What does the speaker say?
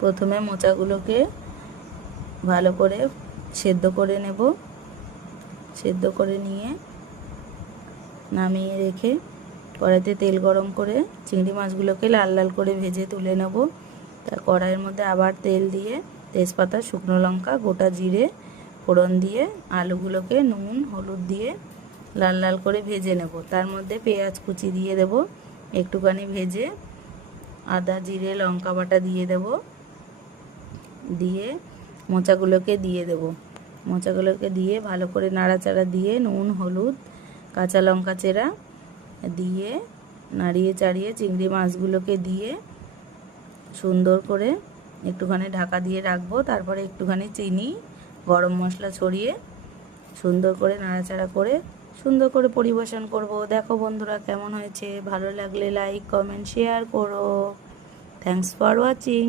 প্রথমে মোচাগুলোকে ভালো করে সেদ্ধ করে নেব। সেদ্ধ করে নিয়ে নামিয়ে রেখে কড়াইতে তেল গরম করে চিংড়ি মাছগুলোকে লাল লাল করে ভেজে তুলে নেব। তা কড়াইয়ের মধ্যে আবার তেল দিয়ে তেজপাতা, শুকনো লঙ্কা, গোটা জিরে ফোড়ন দিয়ে আলুগুলোকে নুন হলুদ দিয়ে লাল লাল করে ভেজে নেব। তার মধ্যে পেঁয়াজ কুচি দিয়ে দেব, একটুখানি ভেজে আদা জিরে লঙ্কা বাটা দিয়ে দেব, দিয়ে মোচাগুলোকে দিয়ে দেব। মোচাগুলোকে দিয়ে ভালো করে নাড়াচাড়া দিয়ে নুন হলুদ কাঁচা লঙ্কা চেরা দিয়ে নাড়িয়ে চাড়িয়ে চিংড়ি মাছগুলোকে দিয়ে সুন্দর করে একটুখানি ঢাকা দিয়ে রাখবো। তারপরে একটুখানি চিনি গরম মশলা ছড়িয়ে সুন্দর করে নাড়াচাড়া করে সুন্দর করে পরিবেশন করব। দেখো বন্ধুরা কেমন হয়েছে, ভালো লাগলে লাইক কমেন্ট শেয়ার করো। Thanks for watching.